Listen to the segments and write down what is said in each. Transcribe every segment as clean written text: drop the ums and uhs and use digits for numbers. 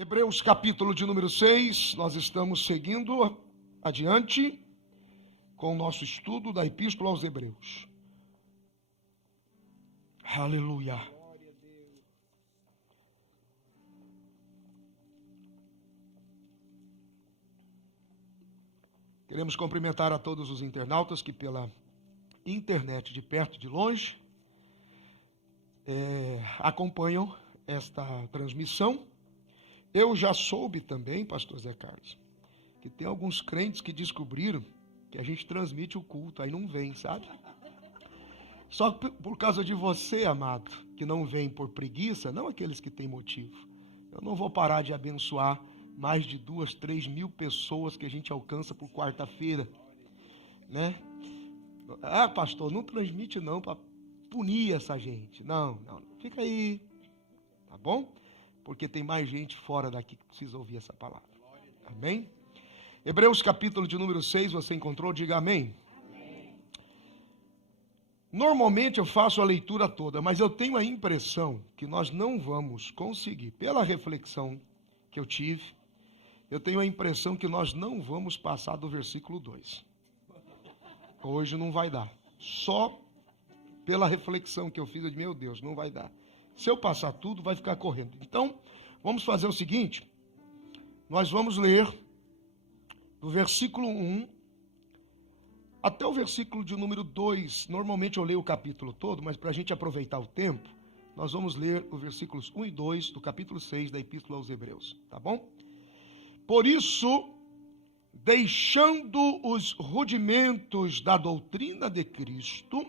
Hebreus capítulo de número 6, nós estamos seguindo adiante com o nosso estudo da Epístola aos Hebreus. Aleluia. Queremos cumprimentar a todos os internautas que pela internet, de perto e de longe, acompanham esta transmissão. Eu já soube também, pastor Zé Carlos, que tem alguns crentes que descobriram que a gente transmite o culto, aí não vem, sabe? Só por causa de você, amado, que não vem por preguiça, não aqueles que têm motivo. Eu não vou parar de abençoar mais de 2, 3 mil pessoas que a gente alcança por quarta-feira, né? Ah, pastor, não transmite não para punir essa gente. Não, fica aí, tá bom? Porque tem mais gente fora daqui que precisa ouvir essa palavra. Amém? Hebreus capítulo de número 6, você encontrou? Diga amém. Amém. Normalmente eu faço a leitura toda, mas eu tenho a impressão que nós não vamos conseguir, pela reflexão que eu tive, eu tenho a impressão que nós não vamos passar do versículo 2. Hoje não vai dar. Só pela reflexão que eu fiz, eu disse, meu Deus, não vai dar. Se eu passar tudo, vai ficar correndo. Então, vamos fazer o seguinte. Nós vamos ler do versículo 1 até o versículo de número 2. Normalmente eu leio o capítulo todo, mas para a gente aproveitar o tempo, nós vamos ler os versículos 1 e 2 do capítulo 6 da Epístola aos Hebreus. Tá bom? Por isso, deixando os rudimentos da doutrina de Cristo,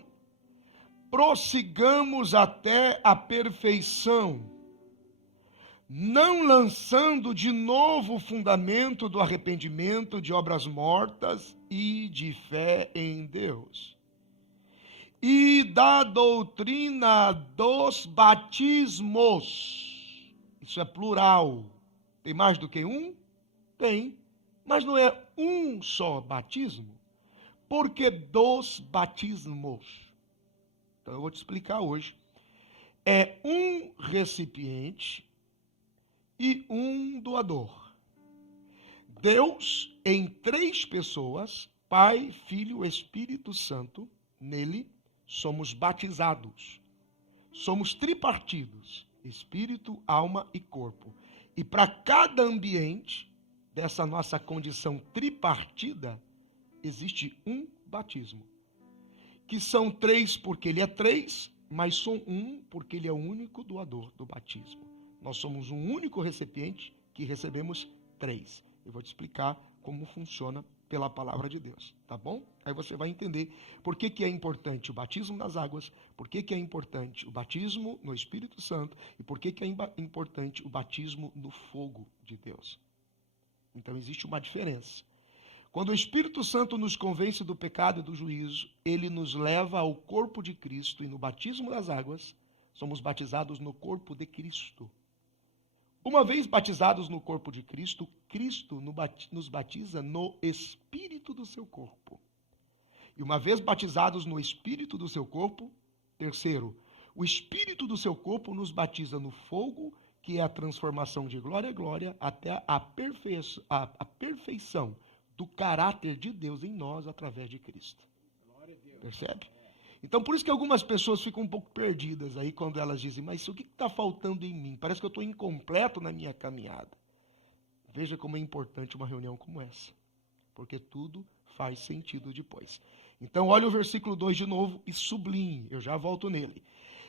prossigamos até a perfeição, não lançando de novo o fundamento do arrependimento de obras mortas e de fé em Deus. E da doutrina dos batismos. Isso é plural. Tem mais do que um? Tem. Mas não é um só batismo. Porque dos batismos. Então eu vou te explicar hoje. É um recipiente e um doador. Deus em 3 pessoas, Pai, Filho, Espírito Santo, nele somos batizados. Somos tripartidos, espírito, alma e corpo. E para cada ambiente dessa nossa condição tripartida, existe um batismo. Que são 3 porque ele é 3, mas são 1 porque ele é o único doador do batismo. Nós somos um único recipiente que recebemos 3. Eu vou te explicar como funciona pela palavra de Deus, tá bom? Aí você vai entender por que é importante o batismo nas águas, por que é importante o batismo no Espírito Santo e por que é importante o batismo no fogo de Deus. Então existe uma diferença. Quando o Espírito Santo nos convence do pecado e do juízo, ele nos leva ao corpo de Cristo e no batismo das águas, somos batizados no corpo de Cristo. Uma vez batizados no corpo de Cristo, Cristo nos batiza no Espírito do seu corpo. E uma vez batizados no Espírito do seu corpo, terceiro, o Espírito do seu corpo nos batiza no fogo, que é a transformação de glória a glória até a perfeição do caráter de Deus em nós através de Cristo. Percebe? Então, por isso que algumas pessoas ficam um pouco perdidas aí quando elas dizem, mas o que está faltando em mim? Parece que eu estou incompleto na minha caminhada. Veja como é importante uma reunião como essa, porque tudo faz sentido depois. Então, olha o versículo 2 de novo e sublinhe, eu já volto nele.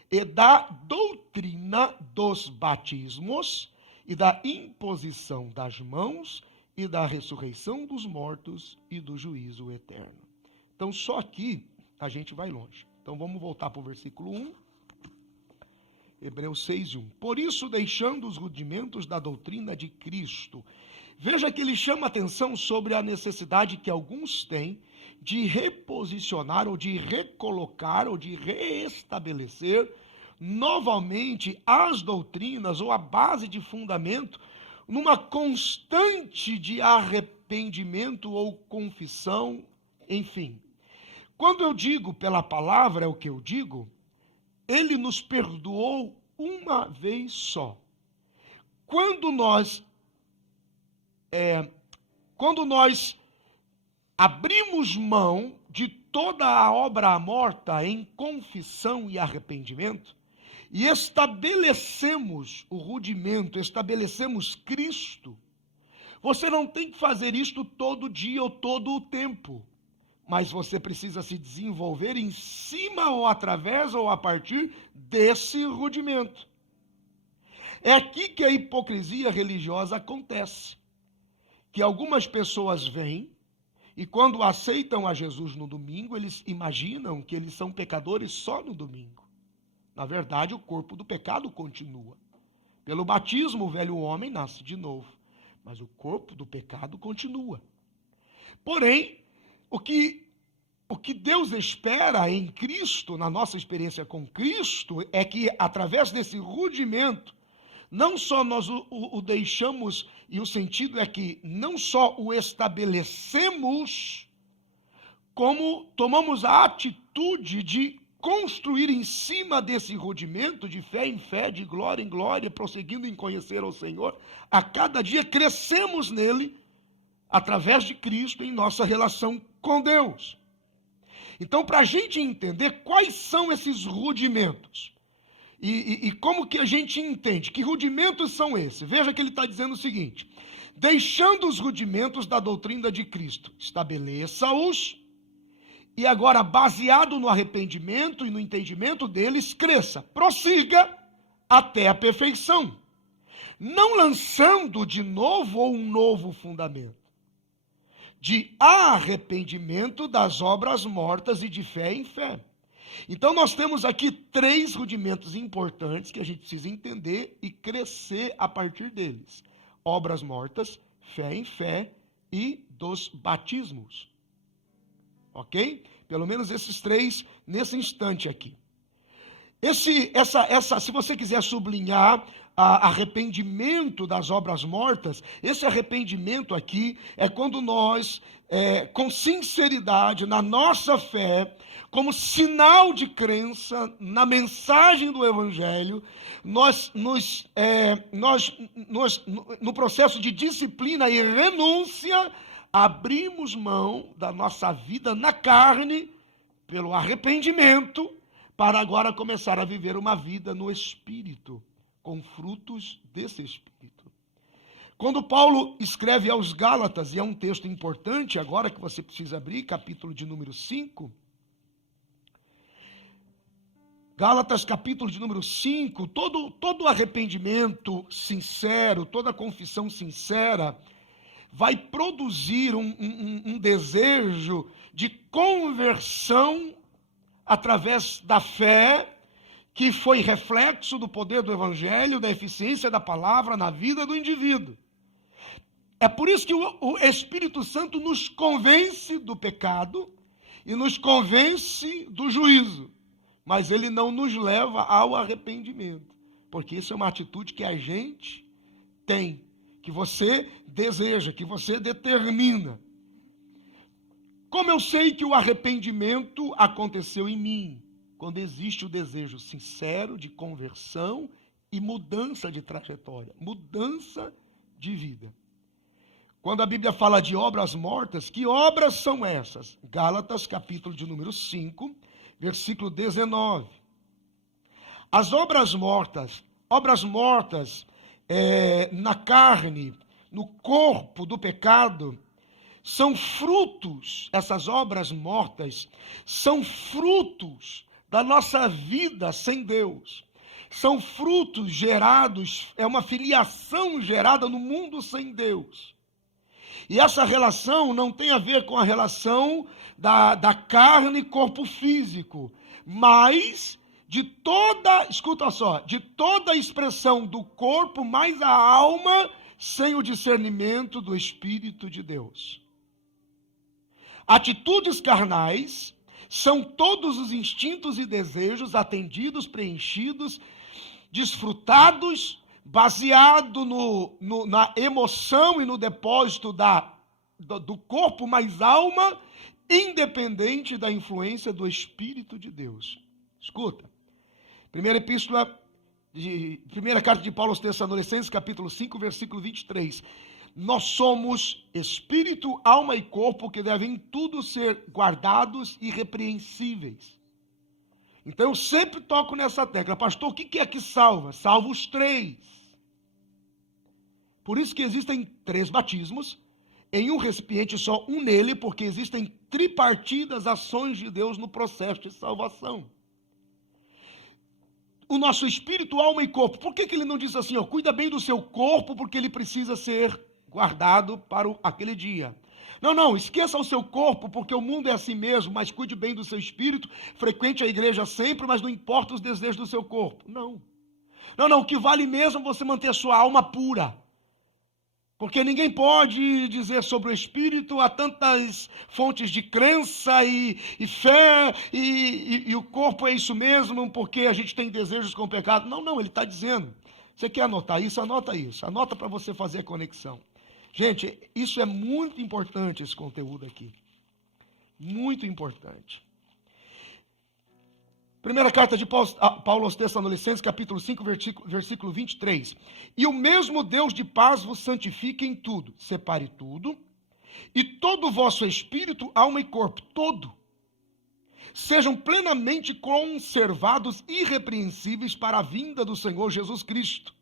E da doutrina dos batismos e da imposição das mãos e da ressurreição dos mortos e do juízo eterno. Então, só aqui a gente vai longe. Então, vamos voltar para o versículo 1. Hebreus 6, 1. Por isso, deixando os rudimentos da doutrina de Cristo. Veja que ele chama atenção sobre a necessidade que alguns têm de reposicionar, ou de recolocar, ou de reestabelecer novamente as doutrinas, ou a base de fundamento, numa constante de arrependimento ou confissão, enfim. Quando eu digo pela palavra, é o que eu digo, ele nos perdoou uma vez só. Quando nós quando nós abrimos mão de toda a obra morta em confissão e arrependimento, e estabelecemos o rudimento, estabelecemos Cristo, você não tem que fazer isto todo dia ou todo o tempo, mas você precisa se desenvolver em cima ou através ou a partir desse rudimento. É aqui que a hipocrisia religiosa acontece, que algumas pessoas vêm e quando aceitam a Jesus no domingo, eles imaginam que eles são pecadores só no domingo. Na verdade, o corpo do pecado continua. Pelo batismo, o velho homem nasce de novo, mas o corpo do pecado continua. Porém, o que Deus espera em Cristo, na nossa experiência com Cristo, é que através desse rudimento, não só nós o deixamos, e o sentido é que não só o estabelecemos, como tomamos a atitude de construir em cima desse rudimento, de fé em fé, de glória em glória, prosseguindo em conhecer ao Senhor, a cada dia crescemos nele, através de Cristo, em nossa relação com Deus. Então, para a gente entender quais são esses rudimentos, e como que a gente entende? Que rudimentos são esses? Veja que ele está dizendo o seguinte: deixando os rudimentos da doutrina de Cristo, estabeleça-os, e agora, baseado no arrependimento e no entendimento deles, cresça, prossiga até a perfeição, não lançando de novo um novo fundamento, de arrependimento das obras mortas e de fé em fé. Então nós temos aqui 3 rudimentos importantes que a gente precisa entender e crescer a partir deles: obras mortas, fé em fé e dos batismos. Ok? Pelo menos esses 3 nesse instante aqui. Se você quiser sublinhar arrependimento das obras mortas, esse arrependimento aqui é quando nós, com sinceridade, na nossa fé, como sinal de crença na mensagem do Evangelho, no processo de disciplina e renúncia, abrimos mão da nossa vida na carne, pelo arrependimento, para agora começar a viver uma vida no Espírito, com frutos desse Espírito. Quando Paulo escreve aos Gálatas, e é um texto importante agora que você precisa abrir, capítulo de número 5, Gálatas, capítulo de número 5, todo arrependimento sincero, toda confissão sincera, vai produzir um desejo de conversão através da fé, que foi reflexo do poder do Evangelho, da eficiência da palavra na vida do indivíduo. É por isso que o Espírito Santo nos convence do pecado e nos convence do juízo, mas ele não nos leva ao arrependimento, porque isso é uma atitude que a gente tem, que você deseja, que você determina. Como eu sei que o arrependimento aconteceu em mim? Quando existe o desejo sincero de conversão e mudança de trajetória, mudança de vida. Quando a Bíblia fala de obras mortas, que obras são essas? Gálatas, capítulo de número 5, versículo 19. As obras mortas na carne, no corpo do pecado, são frutos, essas obras mortas, são frutos da nossa vida sem Deus. São frutos gerados, é uma filiação gerada no mundo sem Deus. E essa relação não tem a ver com a relação da carne e corpo físico, mas de toda, escuta só, de toda a expressão do corpo mais a alma, sem o discernimento do Espírito de Deus. Atitudes carnais são todos os instintos e desejos atendidos, preenchidos, desfrutados, baseado na emoção e no depósito do corpo mais alma, independente da influência do Espírito de Deus. Escuta, primeira carta de Paulo aos Tessalonicenses, capítulo 5, versículo 23. Nós somos espírito, alma e corpo que devem tudo ser guardados e irrepreensíveis. Então eu sempre toco nessa tecla. Pastor, o que é que salva? Salva os três. Por isso que existem 3 batismos, em um recipiente só, um nele, porque existem tripartidas ações de Deus no processo de salvação. O nosso espírito, alma e corpo. Por que ele não diz assim, ó, cuida bem do seu corpo, porque ele precisa ser guardado para aquele dia? Não, esqueça o seu corpo, porque o mundo é assim mesmo, mas cuide bem do seu espírito, frequente a igreja sempre, mas não importa os desejos do seu corpo. Não, o que vale mesmo é você manter a sua alma pura. Porque ninguém pode dizer sobre o Espírito, há tantas fontes de crença e fé, e o corpo é isso mesmo, porque a gente tem desejos com o pecado. Não, ele está dizendo. Você quer anotar isso? Anota isso. Anota para você fazer a conexão. Gente, isso é muito importante, esse conteúdo aqui. Muito importante. Primeira carta de Paulo aos Tessalonicenses, capítulo 5, versículo 23. E o mesmo Deus de paz vos santifique em tudo, separe tudo, e todo o vosso espírito, alma e corpo, todo, sejam plenamente conservados, irrepreensíveis para a vinda do Senhor Jesus Cristo.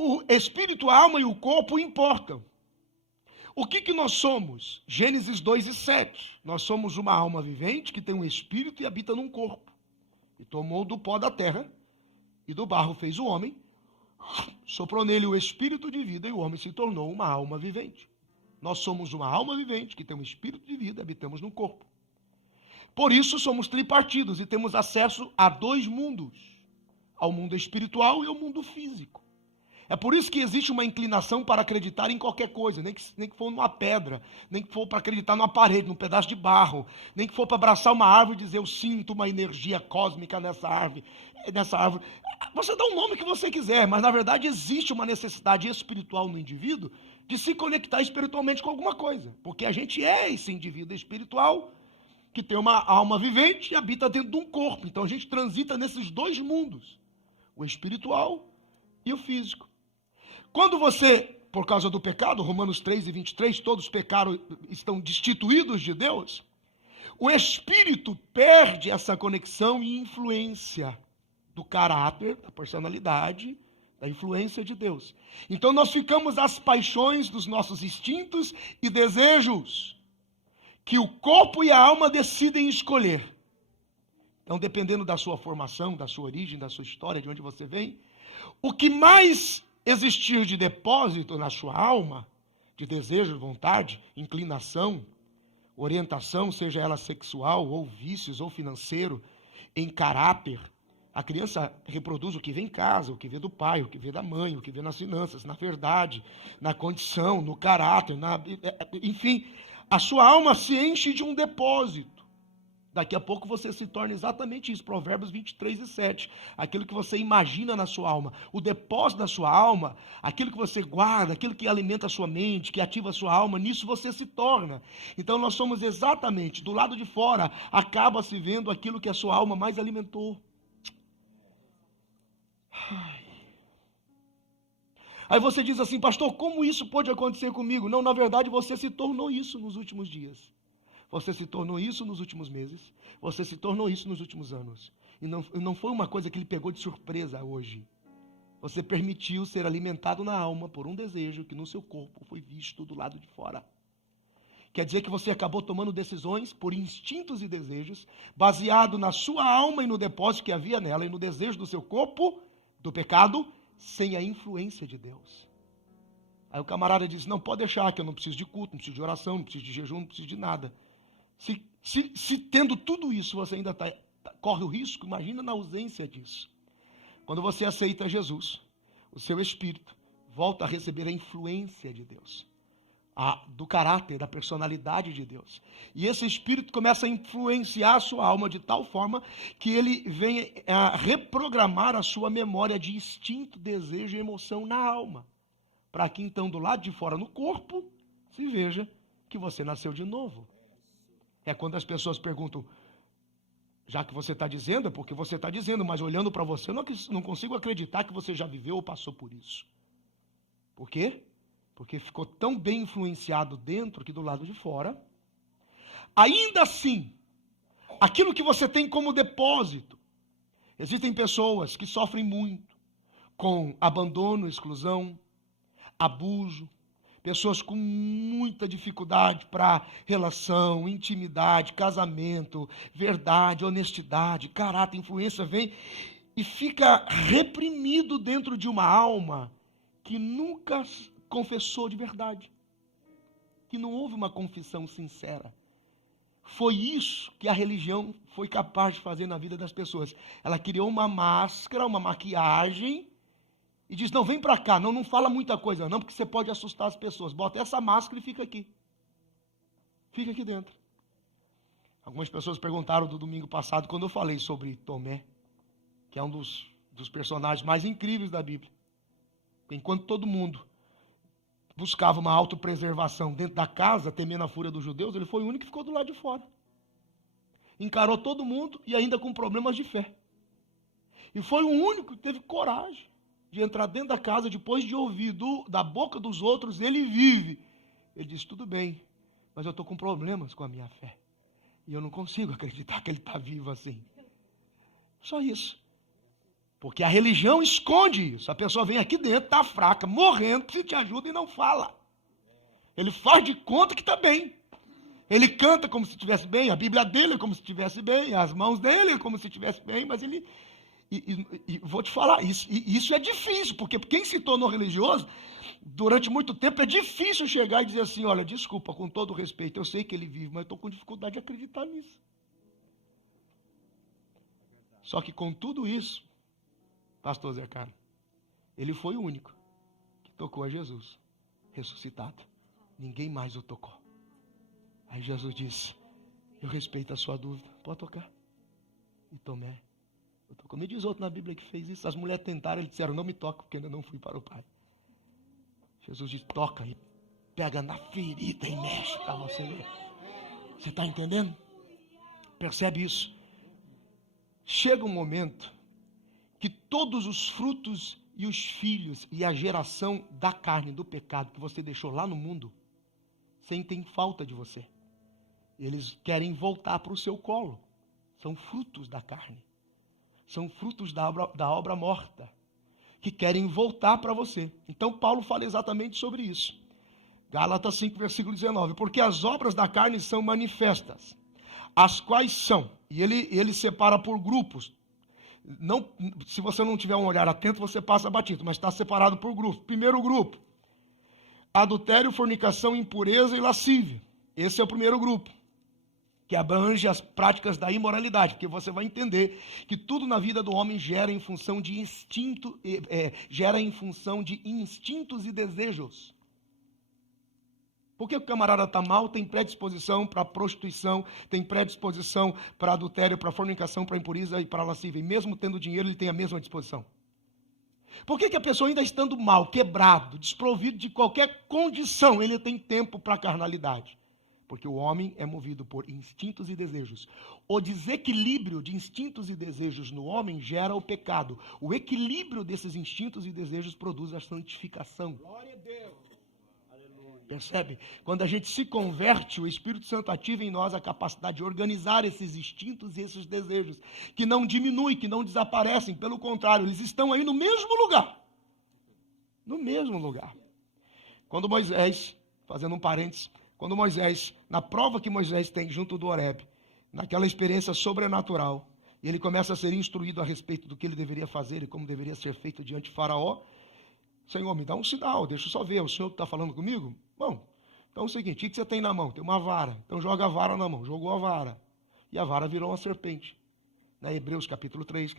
O espírito, a alma e o corpo importam. O que nós somos? Gênesis 2:7. Nós somos uma alma vivente que tem um espírito e habita num corpo. E tomou do pó da terra e do barro fez o homem, soprou nele o espírito de vida e o homem se tornou uma alma vivente. Nós somos uma alma vivente que tem um espírito de vida e habitamos num corpo. Por isso somos tripartidos e temos acesso a 2 mundos, ao mundo espiritual e ao mundo físico. É por isso que existe uma inclinação para acreditar em qualquer coisa, nem que for numa pedra, nem que for para acreditar numa parede, num pedaço de barro, nem que for para abraçar uma árvore e dizer, eu sinto uma energia cósmica nessa árvore. Você dá o nome que você quiser, mas na verdade existe uma necessidade espiritual no indivíduo de se conectar espiritualmente com alguma coisa, porque a gente é esse indivíduo espiritual que tem uma alma vivente e habita dentro de um corpo. Então a gente transita nesses 2 mundos, o espiritual e o físico. Quando você, por causa do pecado, Romanos 3:23, todos pecaram, estão destituídos de Deus, o espírito perde essa conexão e influência do caráter, da personalidade, da influência de Deus. Então nós ficamos às paixões dos nossos instintos e desejos, que o corpo e a alma decidem escolher. Então, dependendo da sua formação, da sua origem, da sua história, de onde você vem, o que mais existir de depósito na sua alma, de desejo, vontade, inclinação, orientação, seja ela sexual, ou vícios, ou financeiro, em caráter. A criança reproduz o que vê em casa, o que vê do pai, o que vê da mãe, o que vê nas finanças, na verdade, na condição, no caráter, enfim, a sua alma se enche de um depósito. Daqui a pouco você se torna exatamente isso, Provérbios 23:7. Aquilo que você imagina na sua alma, o depósito da sua alma, aquilo que você guarda, aquilo que alimenta a sua mente, que ativa a sua alma, nisso você se torna. Então nós somos exatamente, do lado de fora, acaba se vendo aquilo que a sua alma mais alimentou. Aí você diz assim, pastor, como isso pode acontecer comigo? Não, na verdade você se tornou isso nos últimos dias. Você se tornou isso nos últimos meses. Você se tornou isso nos últimos anos. E não foi uma coisa que ele pegou de surpresa hoje. Você permitiu ser alimentado na alma por um desejo que no seu corpo foi visto do lado de fora. Quer dizer que você acabou tomando decisões por instintos e desejos, baseado na sua alma e no depósito que havia nela, e no desejo do seu corpo, do pecado, sem a influência de Deus. Aí o camarada diz, não, pode deixar que eu não preciso de culto, não preciso de oração, não preciso de jejum, não preciso de nada. Se tendo tudo isso, você ainda corre o risco, imagina na ausência disso. Quando você aceita Jesus, o seu espírito volta a receber a influência de Deus, do caráter, da personalidade de Deus. E esse espírito começa a influenciar a sua alma de tal forma que ele vem a reprogramar a sua memória de instinto, desejo e emoção na alma. Para que então do lado de fora no corpo se veja que você nasceu de novo. É quando as pessoas perguntam, já que você está dizendo, é porque você está dizendo, mas olhando para você, eu não consigo acreditar que você já viveu ou passou por isso. Por quê? Porque ficou tão bem influenciado dentro que do lado de fora. Ainda assim, aquilo que você tem como depósito, existem pessoas que sofrem muito com abandono, exclusão, abuso, pessoas com muita dificuldade para relação, intimidade, casamento, verdade, honestidade, caráter, influência, vem e fica reprimido dentro de uma alma que nunca confessou de verdade, que não houve uma confissão sincera. Foi isso que a religião foi capaz de fazer na vida das pessoas. Ela criou uma máscara, uma maquiagem, e diz, não, vem para cá, não fala muita coisa não, porque você pode assustar as pessoas. Bota essa máscara e fica aqui. Fica aqui dentro. Algumas pessoas perguntaram do domingo passado, quando eu falei sobre Tomé, que é um dos personagens mais incríveis da Bíblia. Enquanto todo mundo buscava uma autopreservação dentro da casa, temendo a fúria dos judeus, ele foi o único que ficou do lado de fora. Encarou todo mundo e ainda com problemas de fé. E foi o único que teve coragem de entrar dentro da casa, depois de ouvir da boca dos outros, ele vive. Ele disse, tudo bem, mas eu estou com problemas com a minha fé. E eu não consigo acreditar que ele está vivo assim. Só isso. Porque a religião esconde isso. A pessoa vem aqui dentro, está fraca, morrendo, precisa de ajuda e não fala. Ele faz de conta que está bem. Ele canta como se estivesse bem, a Bíblia dele é como se estivesse bem, as mãos dele é como se estivesse bem, mas ele... E vou te falar, isso é difícil, porque quem se tornou religioso, durante muito tempo, é difícil chegar e dizer assim, olha, desculpa, com todo respeito, eu sei que ele vive, mas estou com dificuldade de acreditar nisso. Só que com tudo isso, pastor Zé Carlos, ele foi o único que tocou a Jesus, ressuscitado. Ninguém mais o tocou. Aí Jesus disse, eu respeito a sua dúvida, pode tocar. E Tomé, eu tocou. Me diz outro na Bíblia que fez isso. As mulheres tentaram, eles disseram, não me toque, porque ainda não fui para o Pai. Jesus disse, toca e pega na ferida e mexe para você ver. Você está entendendo? Percebe isso? Chega um momento que todos os frutos e os filhos e a geração da carne, do pecado que você deixou lá no mundo, sentem falta de você. Eles querem voltar para o seu colo. São frutos da carne. São frutos da obra morta. Que querem voltar para você. Então Paulo fala exatamente sobre isso. Gálatas 5, versículo 19. Porque as obras da carne são manifestas. As quais são. E ele separa por grupos. Não, se você não tiver um olhar atento, você passa batido. Mas está separado por grupos. Primeiro grupo. Adultério, fornicação, impureza e lascívia. Esse é o primeiro grupo. Que abrange as práticas da imoralidade, porque você vai entender que tudo na vida do homem gera em função de instinto, gera em função de instintos e desejos. Por que o camarada está mal? Tem predisposição para prostituição, tem predisposição para adultério, para fornicação, para impureza e para lascívia. E mesmo tendo dinheiro, ele tem a mesma disposição. Por que a pessoa ainda estando mal, quebrado, desprovido de qualquer condição, ele tem tempo para a carnalidade? Porque o homem é movido por instintos e desejos. O desequilíbrio de instintos e desejos no homem gera o pecado. O equilíbrio desses instintos e desejos produz a santificação. Glória a Deus. Percebe? Quando a gente se converte, o Espírito Santo ativa em nós a capacidade de organizar esses instintos e esses desejos, que não diminuem, que não desaparecem. Pelo contrário, eles estão aí no mesmo lugar. No mesmo lugar. Quando Moisés, fazendo um parênteses, quando Moisés, na prova que Moisés tem junto do Horebe, naquela experiência sobrenatural, e ele começa a ser instruído a respeito do que ele deveria fazer e como deveria ser feito diante de Faraó, Senhor, me dá um sinal, deixa eu só ver, é o Senhor que está falando comigo? Bom, então é o seguinte, o que você tem na mão? Tem uma vara, então joga a vara na mão, jogou a vara, e a vara virou uma serpente. Hebreus capítulo 3,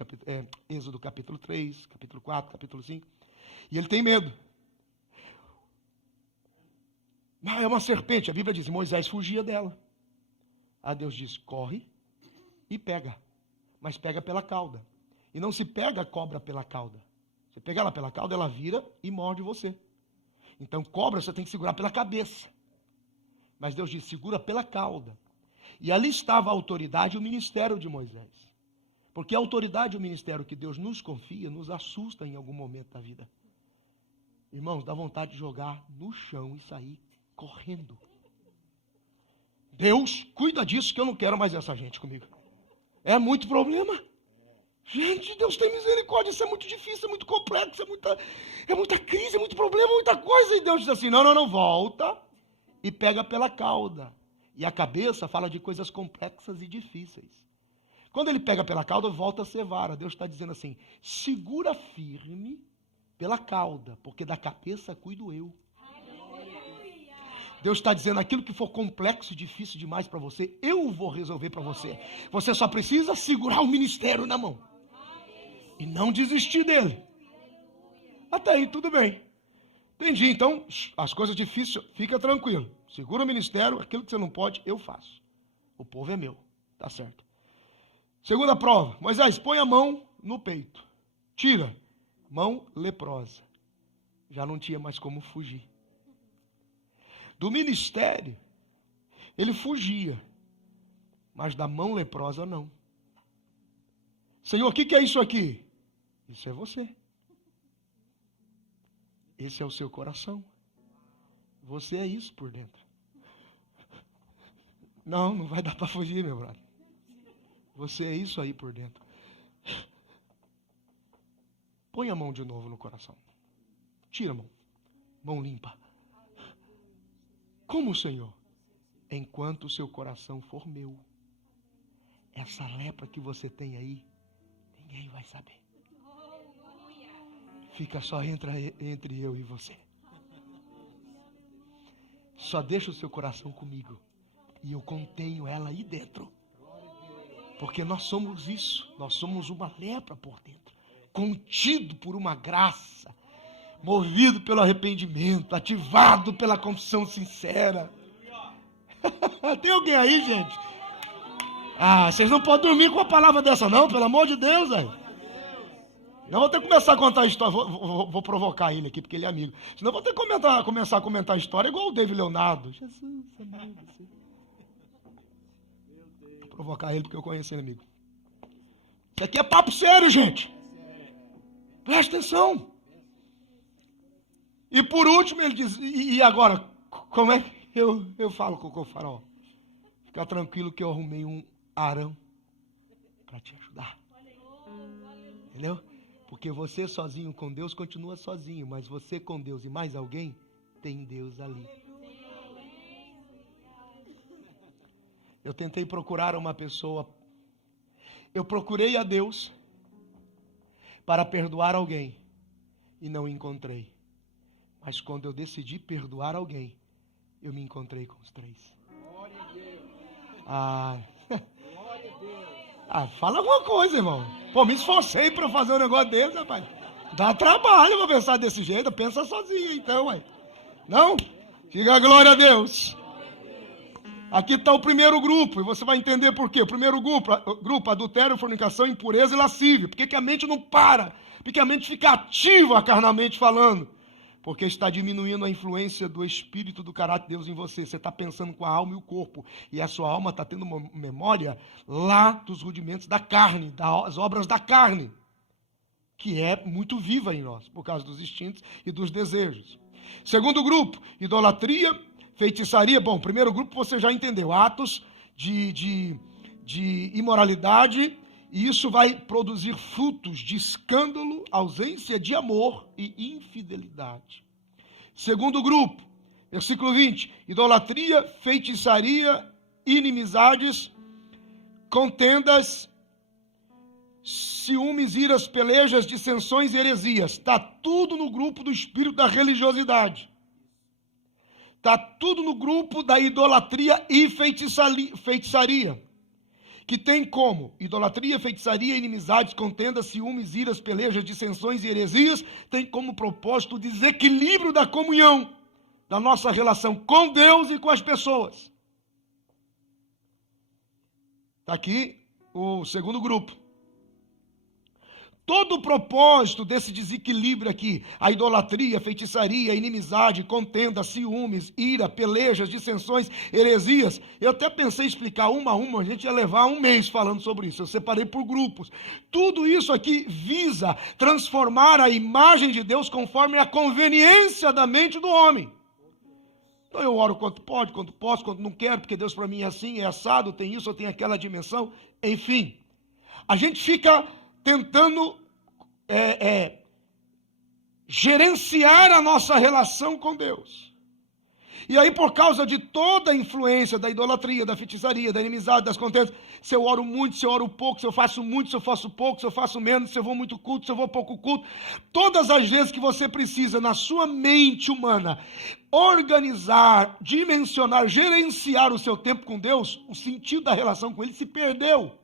Êxodo capítulo 3, capítulo 4, capítulo 5, e ele tem medo. É uma serpente, a Bíblia diz, Moisés fugia dela. Aí Deus diz, corre e pega, mas pega pela cauda. E não se pega a cobra pela cauda. Você pega ela pela cauda, ela vira e morde você. Então cobra você tem que segurar pela cabeça. Mas Deus diz, segura pela cauda. E ali estava a autoridade e o ministério de Moisés. Porque a autoridade e o ministério que Deus nos confia, nos assusta em algum momento da vida. Irmãos, dá vontade de jogar no chão e sair correndo. Deus, cuida disso que eu não quero mais essa gente comigo. É muito problema. Gente, Deus tem misericórdia, isso é muito difícil, é muito complexo, é muita crise, é muito problema, muita coisa. E Deus diz assim, não, volta e pega pela cauda. E a cabeça fala de coisas complexas e difíceis. Quando ele pega pela cauda, volta a ser vara. Deus está dizendo assim, segura firme pela cauda, porque da cabeça cuido eu. Deus está dizendo, aquilo que for complexo e difícil demais para você, eu vou resolver para você. Você só precisa segurar o ministério na mão. E não desistir dele. Até aí, tudo bem. Entendi, então, as coisas difíceis, fica tranquilo. Segura o ministério, aquilo que você não pode, eu faço. O povo é meu, tá certo. Segunda prova, Moisés, põe a mão no peito. Tira, mão leprosa. Já não tinha mais como fugir. Do ministério, ele fugia. Mas da mão leprosa, não. Senhor, o que é isso aqui? Isso é você. Esse é o seu coração. Você é isso por dentro. Não vai dar para fugir, meu brother. Você é isso aí por dentro. Põe a mão de novo no coração. Tira a mão. Mão limpa. Como, Senhor? Enquanto o seu coração for meu. Essa lepra que você tem aí, ninguém vai saber. Fica só entre eu e você. Só deixa o seu coração comigo. E eu contenho ela aí dentro. Porque nós somos isso. Nós somos uma lepra por dentro. Contido por uma graça. Movido pelo arrependimento. Ativado pela confissão sincera. Tem alguém aí, gente? Vocês não podem dormir com uma palavra dessa não. Pelo amor de Deus, velho. Não vou ter que começar a contar a história, vou provocar ele aqui, porque ele é amigo. Senão vou ter que começar a comentar a história igual o David Leonardo. Jesus, amigo. Vou provocar ele porque eu conheço ele, amigo. Isso aqui é papo sério, gente. Presta atenção. E por último ele diz, e agora, como é que eu falo com o faraó? Fica tranquilo que eu arrumei um Arão para te ajudar. Entendeu? Porque você sozinho com Deus continua sozinho, mas você com Deus e mais alguém, tem Deus ali. Eu tentei procurar uma pessoa, eu procurei a Deus para perdoar alguém e não encontrei. Mas quando eu decidi perdoar alguém, eu me encontrei com os três. Fala alguma coisa, irmão. Pô, me esforcei para fazer um negócio desse, rapaz. Dá trabalho para pensar desse jeito. Pensa sozinho, então, ué. Não? Diga a glória a Deus. Aqui está o primeiro grupo, e você vai entender por quê. O primeiro grupo, adultério, fornicação, impureza e lascívia. Por que a mente não para? Porque a mente fica ativa, carnalmente falando. Porque está diminuindo a influência do Espírito do caráter de Deus em você. Você está pensando com a alma e o corpo. E a sua alma está tendo uma memória lá dos rudimentos da carne, das obras da carne. Que é muito viva em nós, por causa dos instintos e dos desejos. Segundo grupo, idolatria, feitiçaria. Bom, primeiro grupo você já entendeu. Atos de imoralidade. E isso vai produzir frutos de escândalo, ausência de amor e infidelidade. Segundo grupo, versículo 20. Idolatria, feitiçaria, inimizades, contendas, ciúmes, iras, pelejas, dissensões e heresias. Está tudo no grupo do espírito da religiosidade. Está tudo no grupo da idolatria e feitiçaria. Que tem como idolatria, feitiçaria, inimizades, contendas, ciúmes, iras, pelejas, dissensões e heresias, tem como propósito o desequilíbrio da comunhão, da nossa relação com Deus e com as pessoas. Está aqui o segundo grupo. Todo o propósito desse desequilíbrio aqui, a idolatria, a feitiçaria, a inimizade, contenda, ciúmes, ira, pelejas, dissensões, heresias. Eu até pensei em explicar uma a uma, a gente ia levar um mês falando sobre isso. Eu separei por grupos. Tudo isso aqui visa transformar a imagem de Deus conforme a conveniência da mente do homem. Então eu oro quanto pode, quanto posso, quanto não quero, porque Deus para mim é assim, é assado, tem isso, tem aquela dimensão. Enfim, a gente fica tentando gerenciar a nossa relação com Deus. E aí, por causa de toda a influência da idolatria, da feitiçaria, da inimizade, das contendas, se eu oro muito, se eu oro pouco, se eu faço muito, se eu faço pouco, se eu faço menos, se eu vou muito culto, se eu vou pouco culto, todas as vezes que você precisa, na sua mente humana, organizar, dimensionar, gerenciar o seu tempo com Deus, o sentido da relação com Ele se perdeu.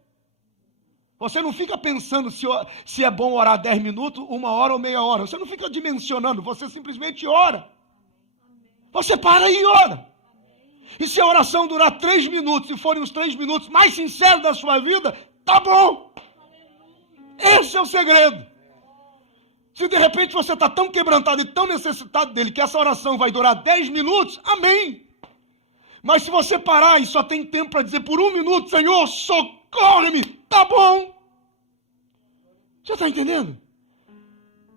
Você não fica pensando se é bom orar 10 minutos, 1 hora ou meia hora. Você não fica dimensionando, você simplesmente ora. Você para e ora. E se a oração durar 3 minutos, e forem os 3 minutos mais sinceros da sua vida, tá bom. Esse é o segredo. Se de repente você está tão quebrantado e tão necessitado dele, que essa oração vai durar 10 minutos, amém. Mas se você parar e só tem tempo para dizer por 1 minuto, Senhor, socorre-me, tá bom. Você está entendendo?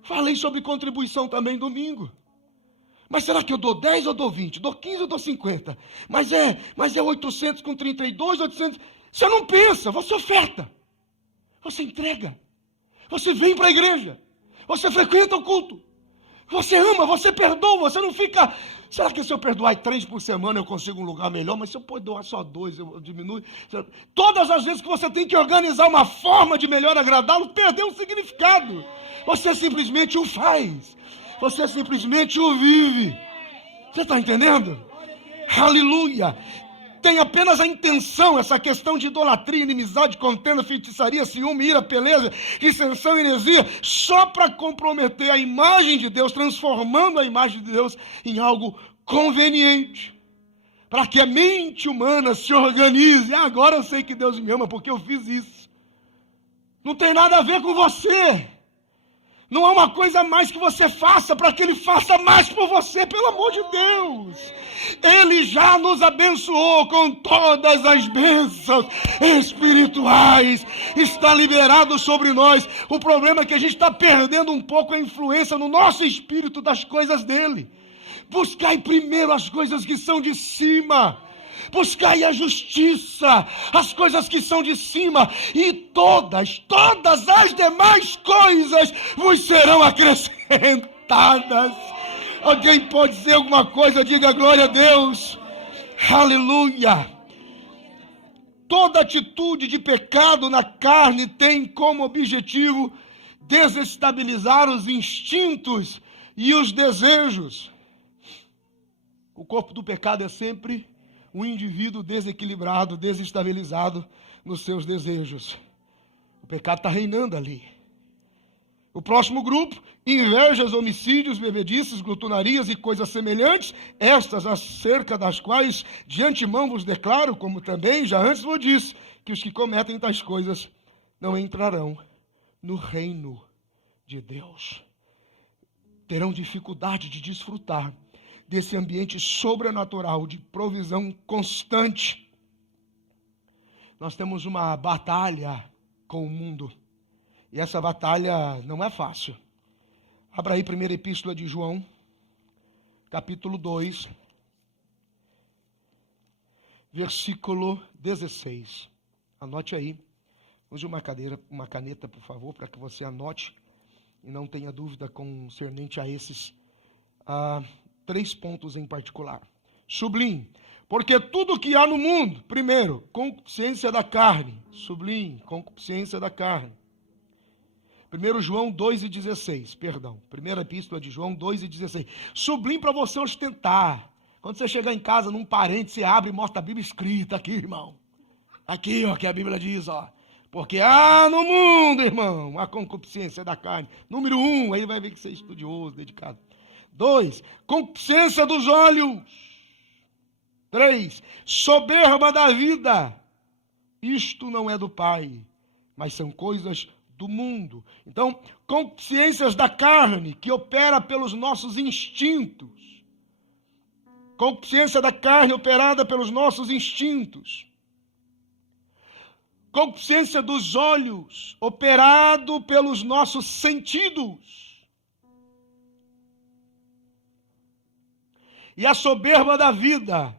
Falei sobre contribuição também domingo. Mas será que eu dou 10 ou dou 20? Dou 15 ou dou 50? Mas é 800 com 32, 800. Você não pensa, você oferta. Você entrega. Você vem para a igreja. Você frequenta o culto. Você ama, você perdoa, você não fica... Será que se eu perdoar 3 por semana eu consigo um lugar melhor? Mas se eu perdoar só 2, eu diminuo. Todas as vezes que você tem que organizar uma forma de melhor agradá-lo, perdeu o significado. Você simplesmente o faz. Você simplesmente o vive. Você está entendendo? Aleluia! Tem apenas a intenção, essa questão de idolatria, inimizade, contenda, feitiçaria, ciúme, ira, peleja, dissensão, heresia, só para comprometer a imagem de Deus, transformando a imagem de Deus em algo conveniente, para que a mente humana se organize. Agora eu sei que Deus me ama porque eu fiz isso. Não tem nada a ver com você. Não há uma coisa a mais que você faça para que Ele faça mais por você, pelo amor de Deus. Ele já nos abençoou com todas as bênçãos espirituais. Está liberado sobre nós. O problema é que a gente está perdendo um pouco a influência no nosso espírito das coisas dele. Buscai primeiro as coisas que são de cima. Buscai a justiça, as coisas que são de cima, e todas as demais coisas vos serão acrescentadas. Alguém pode dizer alguma coisa? Diga glória a Deus. Aleluia. Toda atitude de pecado na carne tem como objetivo desestabilizar os instintos e os desejos. O corpo do pecado é sempre um indivíduo desequilibrado, desestabilizado nos seus desejos. O pecado está reinando ali. O próximo grupo, invejas, homicídios, bebedices, glutonarias e coisas semelhantes, estas acerca das quais de antemão vos declaro, como também já antes vos disse, que os que cometem tais coisas não entrarão no reino de Deus. Terão dificuldade de desfrutar desse ambiente sobrenatural de provisão constante. Nós temos uma batalha com o mundo. E essa batalha não é fácil. Abra aí a primeira epístola de João, capítulo 2, versículo 16. Anote aí. Use uma caneta, por favor, para que você anote e não tenha dúvida concernente a esses 3 pontos em particular. Sublinhe. Porque tudo que há no mundo, primeiro, concupiscência da carne. Sublinhe, concupiscência da carne. 1 João 2,16, perdão. Primeira epístola de João 2,16. Sublinhe para você ostentar. Quando você chegar em casa, num parente, você abre e mostra a Bíblia escrita aqui, irmão. Aqui, ó, que a Bíblia diz, ó. Porque há no mundo, irmão, a concupiscência da carne. Número 1, aí vai ver que você é estudioso, dedicado. 2, concupiscência dos olhos. 3, soberba da vida. Isto não é do Pai, mas são coisas do mundo. Então, concupiscências da carne, que opera pelos nossos instintos. Concupiscência da carne operada pelos nossos instintos. Concupiscência dos olhos, operado pelos nossos sentidos. E a soberba da vida,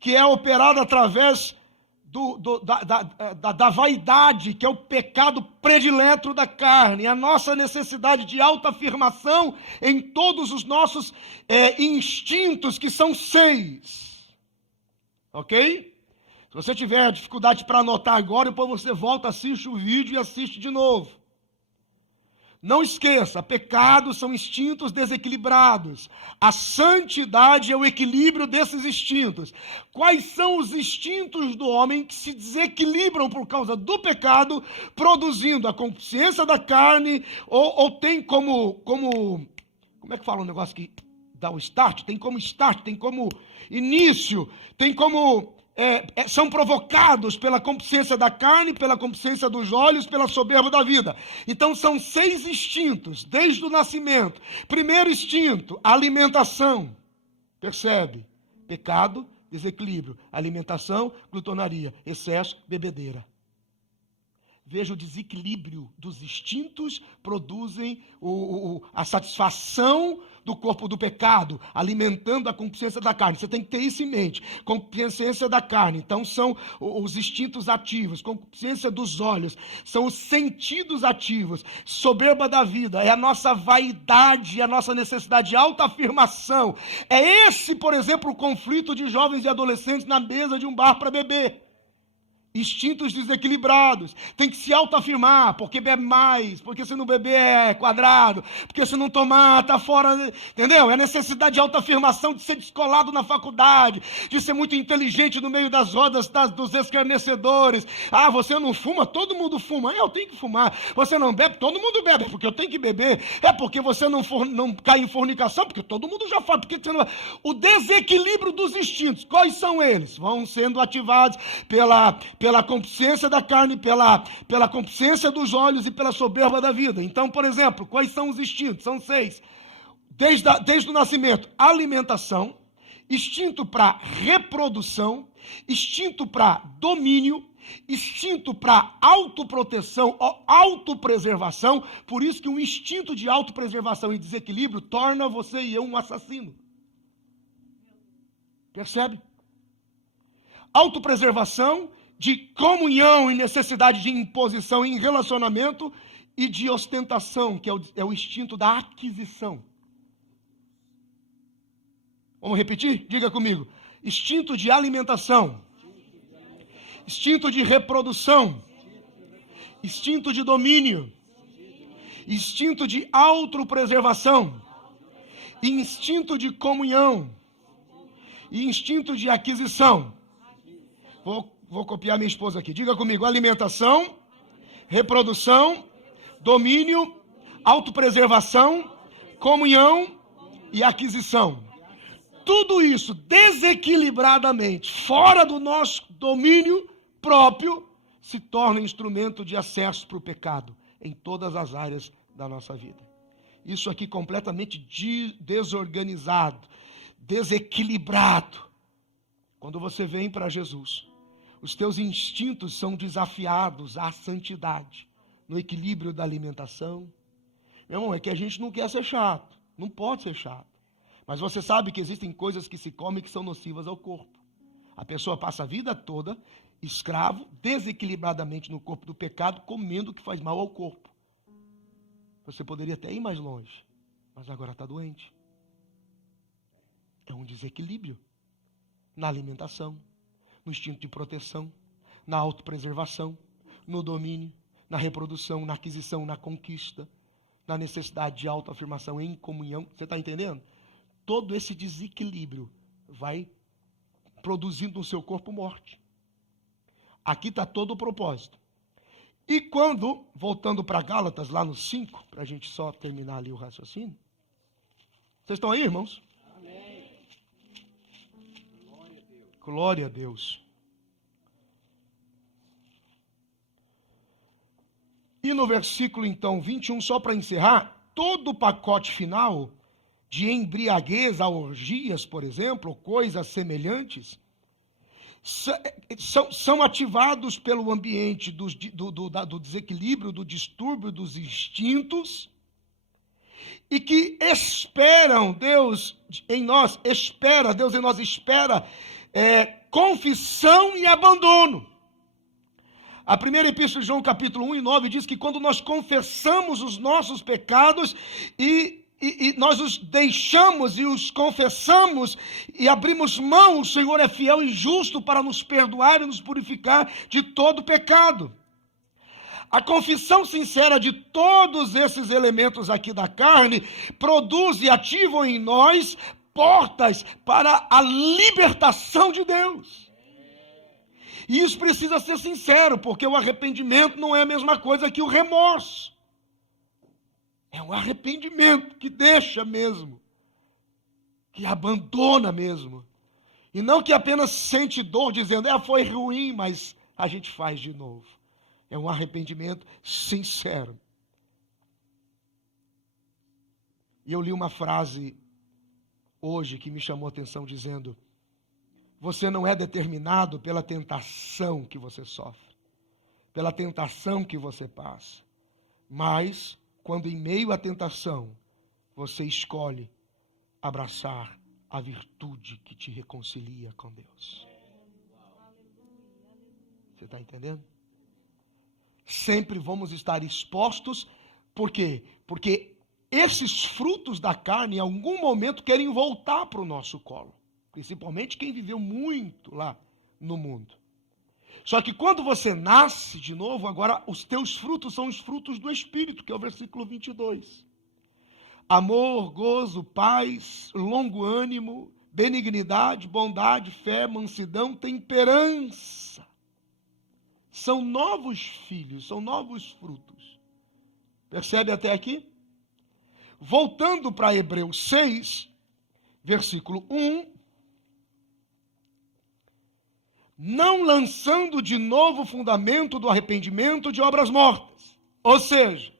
que é operada através da vaidade, que é o pecado predileto da carne, a nossa necessidade de autoafirmação em todos os nossos instintos, que são 6. Ok? Se você tiver dificuldade para anotar agora, depois você volta, assiste o vídeo e assiste de novo. Não esqueça, pecados são instintos desequilibrados. A santidade é o equilíbrio desses instintos. Quais são os instintos do homem que se desequilibram por causa do pecado, produzindo a concupiscência da carne, ou tem como é que fala um negócio que dá o start? Tem como início, tem como... são provocados pela concupiscência da carne, pela concupiscência dos olhos, pela soberba da vida. Então são 6 instintos, desde o nascimento. Primeiro instinto, alimentação. Percebe? Pecado, desequilíbrio. Alimentação, glutonaria. Excesso, bebedeira. Veja, o desequilíbrio dos instintos produzem a satisfação do corpo do pecado, alimentando a concupiscência da carne. Você tem que ter isso em mente. Concupiscência da carne, então são os instintos ativos. Concupiscência dos olhos, são os sentidos ativos. Soberba da vida, é a nossa vaidade, a nossa necessidade de autoafirmação. É esse, por exemplo, o conflito de jovens e adolescentes na mesa de um bar para beber. Instintos desequilibrados, tem que se autoafirmar, porque bebe mais, porque se não beber é quadrado, porque se não tomar tá fora, entendeu? É a necessidade de autoafirmação, de ser descolado na faculdade, de ser muito inteligente no meio das rodas dos escarnecedores. Ah, você não fuma? Todo mundo fuma. Eu tenho que fumar. Você não bebe? Todo mundo bebe, porque eu tenho que beber. É porque você não cai em fornicação, porque todo mundo já fala. Porque você não... O desequilíbrio dos instintos, quais são eles? Vão sendo ativados pela concupiscência da carne, pela concupiscência dos olhos e pela soberba da vida. Então, por exemplo, quais são os instintos? São 6. Desde o nascimento, alimentação, instinto para reprodução, instinto para domínio, instinto para autoproteção ou autopreservação. Por isso que um instinto de autopreservação e desequilíbrio torna você e eu um assassino. Percebe? Autopreservação, de comunhão e necessidade de imposição em relacionamento, e de ostentação, que é o instinto da aquisição. Vamos repetir? Diga comigo. Instinto de alimentação, instinto de reprodução, instinto de domínio, instinto de autopreservação, instinto de comunhão e instinto de aquisição. Vou copiar minha esposa aqui. Diga comigo. Alimentação, reprodução, domínio, autopreservação, comunhão e aquisição. Tudo isso desequilibradamente, fora do nosso domínio próprio, se torna instrumento de acesso para o pecado em todas as áreas da nossa vida. Isso aqui completamente desorganizado, desequilibrado. Quando você vem para Jesus, os teus instintos são desafiados à santidade, no equilíbrio da alimentação. Meu irmão, é que a gente não quer ser chato, não pode ser chato. Mas você sabe que existem coisas que se comem que são nocivas ao corpo. A pessoa passa a vida toda escravo, desequilibradamente no corpo do pecado, comendo o que faz mal ao corpo. Você poderia até ir mais longe, mas agora está doente. É um desequilíbrio na alimentação, no instinto de proteção, na autopreservação, no domínio, na reprodução, na aquisição, na conquista, na necessidade de autoafirmação em comunhão. Você está entendendo? Todo esse desequilíbrio vai produzindo no seu corpo morte. Aqui está todo o propósito. E quando, voltando para Gálatas, lá no 5, para a gente só terminar ali o raciocínio. Vocês estão aí, irmãos? Glória a Deus. E no versículo, então, 21, só para encerrar, todo o pacote final de embriaguez a orgias, por exemplo, coisas semelhantes, são ativados pelo ambiente do desequilíbrio, do distúrbio dos instintos, e que esperam Deus em nós, espera confissão e abandono. A primeira epístola de João, capítulo 1 e 9, diz que quando nós confessamos os nossos pecados e nós os deixamos e os confessamos e abrimos mão, o Senhor é fiel e justo para nos perdoar e nos purificar de todo pecado. A confissão sincera de todos esses elementos aqui da carne produz e ativa em nós portas para a libertação de Deus. E isso precisa ser sincero, porque o arrependimento não é a mesma coisa que o remorso. É um arrependimento que deixa mesmo, que abandona mesmo. E não que apenas sente dor dizendo, foi ruim, mas a gente faz de novo. É um arrependimento sincero. E eu li uma frase hoje que me chamou a atenção dizendo, você não é determinado pela tentação que você sofre, pela tentação que você passa, mas quando em meio à tentação, você escolhe abraçar a virtude que te reconcilia com Deus. Você está entendendo? Sempre vamos estar expostos, por quê? Porque esses frutos da carne, em algum momento, querem voltar para o nosso colo. Principalmente quem viveu muito lá no mundo. Só que quando você nasce de novo, agora os teus frutos são os frutos do Espírito, que é o versículo 22. Amor, gozo, paz, longo ânimo, benignidade, bondade, fé, mansidão, temperança. São novos filhos, são novos frutos. Percebe até aqui? Voltando para Hebreus 6, versículo 1. Não lançando de novo o fundamento do arrependimento de obras mortas. Ou seja,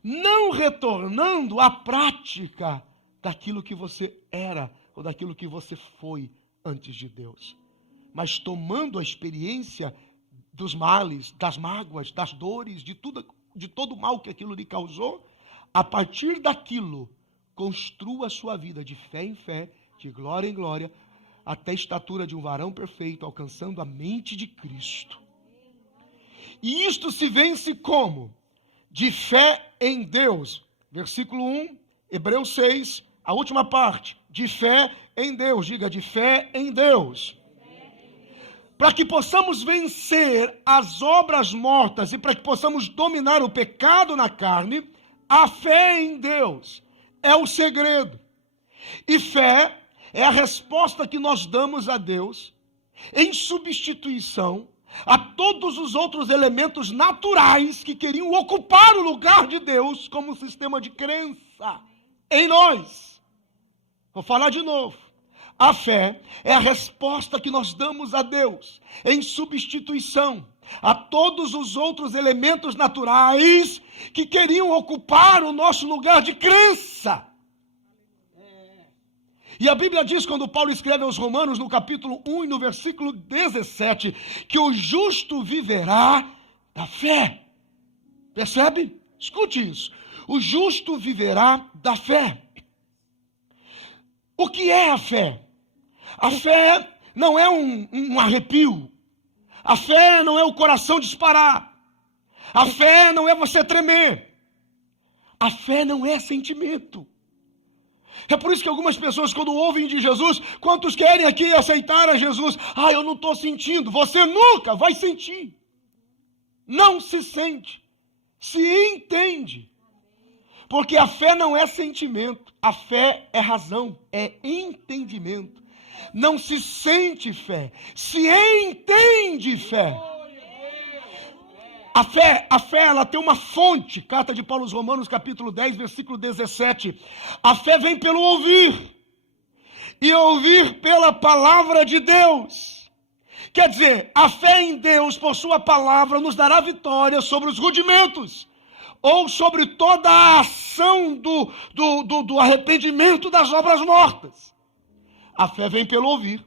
não retornando à prática daquilo que você era ou daquilo que você foi antes de Deus. Mas tomando a experiência dos males, das mágoas, das dores, de todo o mal que aquilo lhe causou, a partir daquilo, construa a sua vida de fé em fé, de glória em glória, até a estatura de um varão perfeito, alcançando a mente de Cristo. E isto se vence como? De fé em Deus. Versículo 1, Hebreus 6, a última parte. De fé em Deus. Diga, de fé em Deus. Para que possamos vencer as obras mortas e para que possamos dominar o pecado na carne, a fé em Deus é o segredo. E fé é a resposta que nós damos a Deus em substituição a todos os outros elementos naturais que queriam ocupar o lugar de Deus como sistema de crença em nós. Vou falar de novo. A fé é a resposta que nós damos a Deus em substituição a todos os outros elementos naturais que queriam ocupar o nosso lugar de crença. E a Bíblia diz, quando Paulo escreve aos Romanos, no capítulo 1 e no versículo 17, que o justo viverá da fé. Percebe? Escute isso. O justo viverá da fé. O que é a fé? A fé não é um arrepio. A fé não é o coração disparar. A fé não é você tremer. A fé não é sentimento. É por isso que algumas pessoas, quando ouvem de Jesus, quantos querem aqui aceitar a Jesus? Eu não estou sentindo. Você nunca vai sentir. Não se sente. Se entende. Porque a fé não é sentimento. A fé é razão, é entendimento. Não se sente fé, se entende fé. A fé, ela tem uma fonte. Carta de Paulo aos Romanos, capítulo 10, versículo 17. A fé vem pelo ouvir. E ouvir pela palavra de Deus. Quer dizer, a fé em Deus, por sua palavra, nos dará vitória sobre os rudimentos. ou sobre toda a ação do arrependimento das obras mortas. A fé vem pelo ouvir,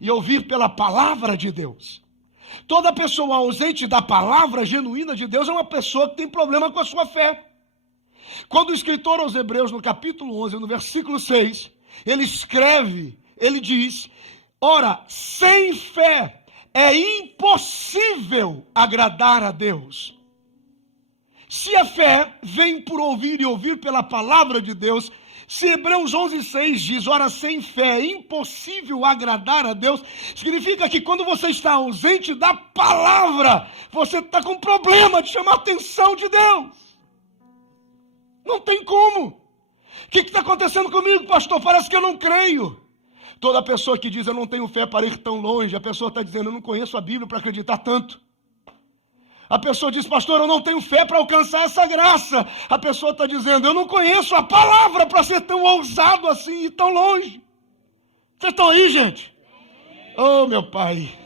e ouvir pela palavra de Deus. Toda pessoa ausente da palavra genuína de Deus é uma pessoa que tem problema com a sua fé. Quando o escritor aos Hebreus, no capítulo 11, no versículo 6, ele escreve, ele diz: ora, sem fé é impossível agradar a Deus. Se a fé vem por ouvir e ouvir pela palavra de Deus, se Hebreus 11:6 diz, ora, sem fé é impossível agradar a Deus, significa que quando você está ausente da palavra, você está com problema de chamar a atenção de Deus. Não tem como. O que está acontecendo comigo, pastor? Parece que eu não creio. Toda pessoa que diz, eu não tenho fé para ir tão longe, a pessoa está dizendo, eu não conheço a Bíblia para acreditar tanto. A pessoa diz, pastor, eu não tenho fé para alcançar essa graça. A pessoa está dizendo, eu não conheço a palavra para ser tão ousado assim e tão longe. Vocês estão aí, gente? Oh, meu Pai.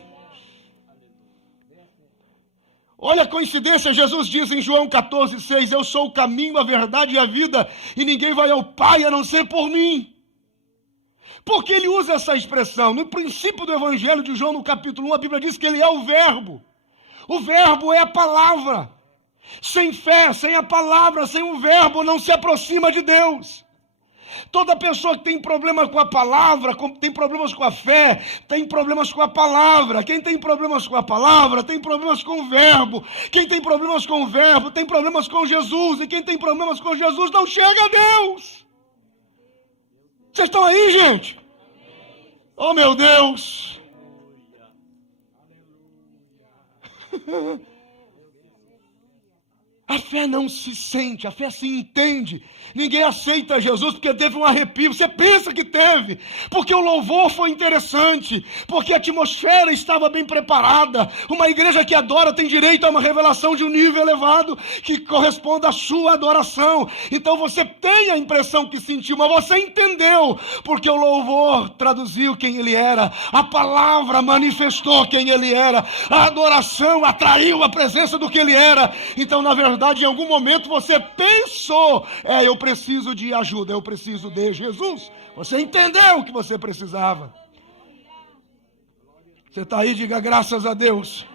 Olha a coincidência, Jesus diz em João 14:6, eu sou o caminho, a verdade e a vida, e ninguém vai ao Pai a não ser por mim. Por que ele usa essa expressão? No princípio do Evangelho de João, no capítulo 1, a Bíblia diz que ele é o verbo. O verbo é a palavra. Sem fé, sem a palavra, sem o verbo, não se aproxima de Deus. Toda pessoa que tem problema com a palavra, tem problemas com a fé, tem problemas com a palavra. Quem tem problemas com a palavra, tem problemas com o verbo. Quem tem problemas com o verbo, tem problemas com Jesus. E quem tem problemas com Jesus não chega a Deus. Vocês estão aí, gente? Oh, meu Deus! A fé não se sente, a fé se entende. Ninguém aceita Jesus porque teve um arrepio. Você pensa que teve, porque o louvor foi interessante, porque a atmosfera estava bem preparada. Uma igreja que adora tem direito a uma revelação de um nível elevado que corresponde à sua adoração. Então você tem a impressão que sentiu, mas você entendeu, porque o louvor traduziu quem ele era, a palavra manifestou quem ele era, a adoração atraiu a presença do que ele era. Então, na verdade, em algum momento você pensou, eu preciso de ajuda, eu preciso de Jesus. Você entendeu o que você precisava. Você está aí, diga graças a Deus.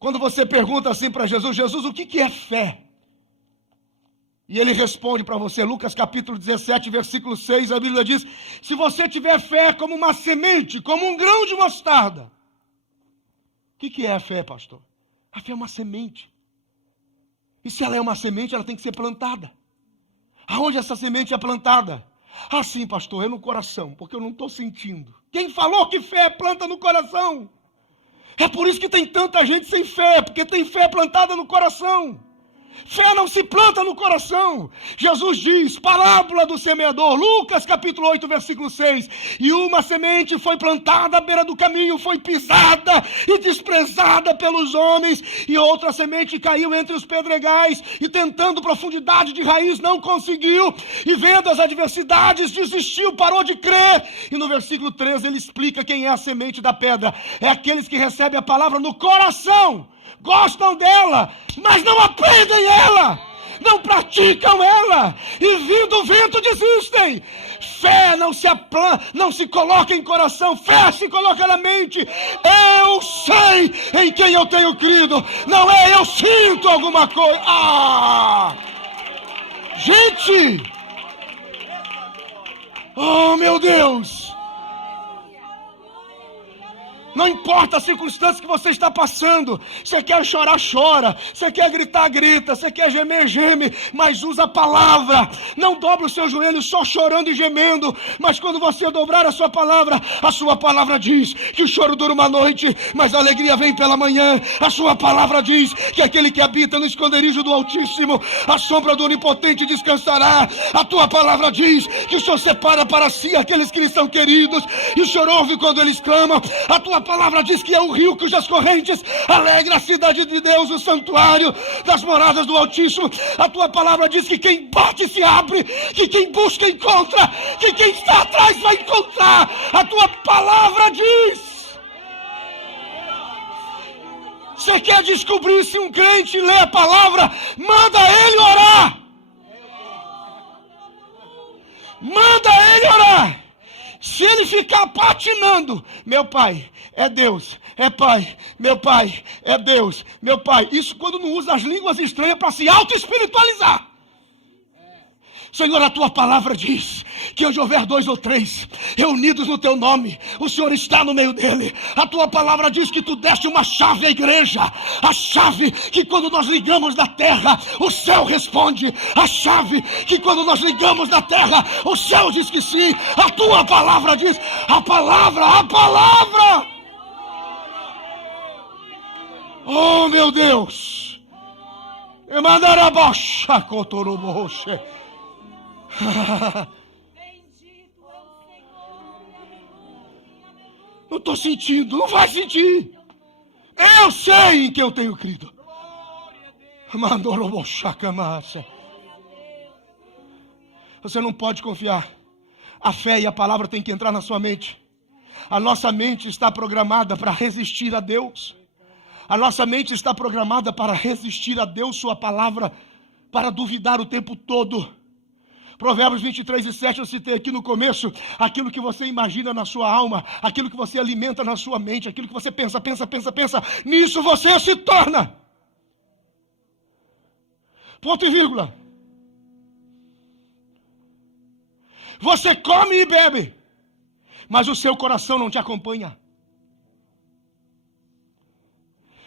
Quando você pergunta assim para Jesus, Jesus, o que é fé? E ele responde para você, Lucas capítulo 17, versículo 6, a Bíblia diz, se você tiver fé como uma semente, como um grão de mostarda. O que é a fé, pastor? A fé é uma semente. E se ela é uma semente, ela tem que ser plantada. Aonde essa semente é plantada? Ah, sim, pastor, é no coração, porque eu não estou sentindo. Quem falou que fé é planta no coração? É por isso que tem tanta gente sem fé, porque tem fé plantada no coração. Fé não se planta no coração. Jesus diz, parábola do semeador, Lucas capítulo 8, versículo 6. E uma semente foi plantada à beira do caminho, foi pisada e desprezada pelos homens. E outra semente caiu entre os pedregais e tentando profundidade de raiz não conseguiu. E vendo as adversidades desistiu, parou de crer. E no versículo 13 ele explica quem é a semente da pedra. É aqueles que recebem a palavra no coração. Gostam dela, mas não aprendem ela, não praticam ela, e vindo o vento desistem. Fé não se coloca em coração, fé se coloca na mente. Eu sei em quem eu tenho crido, não é eu sinto alguma coisa. Gente, oh meu Deus. Não importa a circunstância que você está passando. Você quer chorar, chora. Você quer gritar, grita. Você quer gemer, geme. Mas usa a palavra. Não dobre os seus joelhos só chorando e gemendo. Mas quando você dobrar a sua palavra diz que o choro dura uma noite, mas a alegria vem pela manhã. A sua palavra diz que aquele que habita no esconderijo do Altíssimo, a sombra do Onipotente descansará. A tua palavra diz que o Senhor separa para si aqueles que lhe são queridos. E o Senhor ouve quando eles clamam. A tua palavra diz que é o rio cujas correntes alegra a cidade de Deus, o santuário das moradas do Altíssimo. A tua palavra diz que quem bate se abre, que quem busca encontra, que quem está atrás vai encontrar. A tua palavra diz. Você quer descobrir se um crente lê a palavra? Manda ele orar. Manda ele orar. Se ele ficar patinando, meu pai é Deus, é pai, meu pai é Deus, meu pai. Isso quando não usa as línguas estranhas para se auto-espiritualizar. Senhor, a tua palavra diz que onde houver 2 ou 3 reunidos no teu nome, o Senhor está no meio dele. A tua palavra diz que tu deste uma chave à igreja, a chave que quando nós ligamos na terra, o céu responde, a chave que quando nós ligamos na terra, o céu diz que sim. A tua palavra diz, a palavra. Oh, meu Deus. Não estou sentindo, não vai sentir. Eu sei em que eu tenho crido. Você não pode confiar. A fé e a palavra têm que entrar na sua mente. A nossa mente está programada para resistir a Deus. A nossa mente está programada para resistir a Deus, sua palavra, para duvidar o tempo todo. Provérbios 23:7 eu citei aqui no começo. Aquilo que você imagina na sua alma, aquilo que você alimenta na sua mente, aquilo que você pensa, nisso você se torna. Ponto e vírgula. Você come e bebe, mas o seu coração não te acompanha.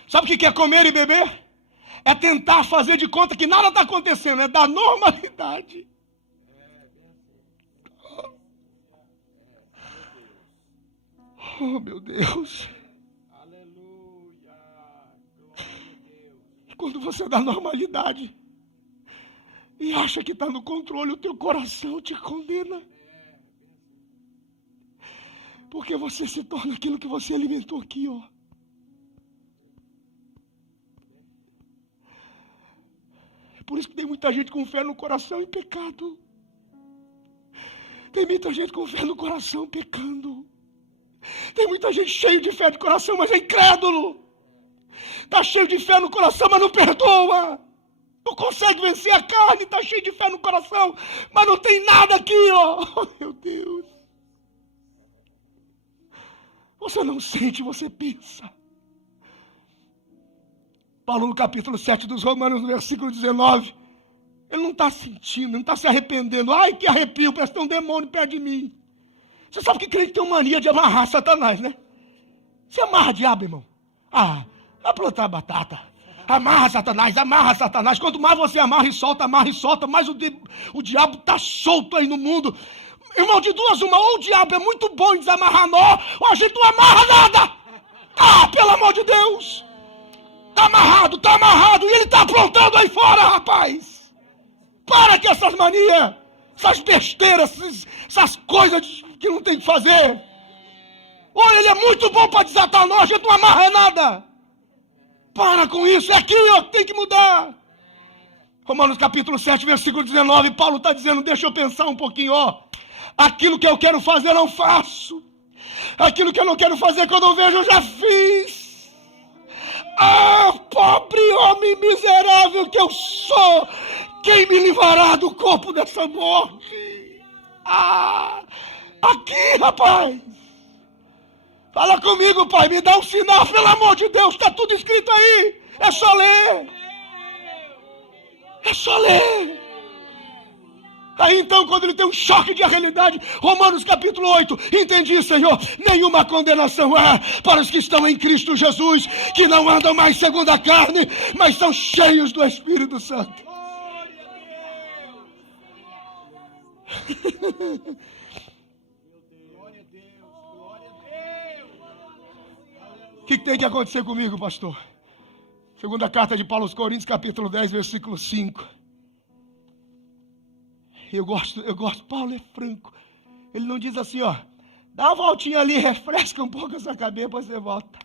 Sabe o que é comer e beber? É tentar fazer de conta que nada está acontecendo, é da normalidade. Oh, meu Deus. Aleluia. Quando você dá normalidade e acha que está no controle, o teu coração te condena. Porque você se torna aquilo que você alimentou aqui, ó. É por isso que tem muita gente com fé no coração e pecado. Tem muita gente com fé no coração pecando. Tem muita gente cheia de fé no coração, mas é incrédulo. Está cheio de fé no coração, mas não perdoa. Não consegue vencer a carne, está cheio de fé no coração, mas não tem nada aqui, ó. Oh, meu Deus. Você não sente, você pensa. Paulo no capítulo 7 dos Romanos, no versículo 19, ele não está sentindo, não está se arrependendo. Ai, que arrepio, parece que tem um demônio perto de mim. Você sabe que crente tem uma mania de amarrar Satanás, né? Você amarra diabo, irmão. Vai plantar batata. Amarra Satanás. Quanto mais você amarra e solta, mais o diabo está solto aí no mundo. Irmão, de duas uma, ou o diabo é muito bom em desamarrar nó, ou a gente não amarra nada. Pelo amor de Deus. Está amarrado, e ele está aprontando aí fora, rapaz. Para com essas manias, essas besteiras, essas coisas que não tem que fazer. Ou ele é muito bom para desatar nó, a gente não amarra nada. Para com isso, é aquilo que tem que mudar. Romanos capítulo 7, versículo 19, Paulo está dizendo, deixa eu pensar um pouquinho, ó. Aquilo que eu quero fazer, eu não faço. Aquilo que eu não quero fazer, quando eu vejo, eu já fiz. Pobre homem miserável que eu sou, quem me livrará do corpo dessa morte? Aqui, rapaz. Fala comigo, pai, me dá um sinal, pelo amor de Deus, está tudo escrito aí. É só ler. Aí então, quando ele tem um choque de realidade, Romanos capítulo 8, entendi, Senhor, nenhuma condenação há para os que estão em Cristo Jesus, que não andam mais segundo a carne, mas são cheios do Espírito Santo. O que tem que acontecer comigo, pastor? Segunda carta de Paulo aos Coríntios, capítulo 10, versículo 5. Eu gosto, Paulo é franco. Ele não diz assim, ó, dá uma voltinha ali, refresca um pouco essa cabeça, depois você volta.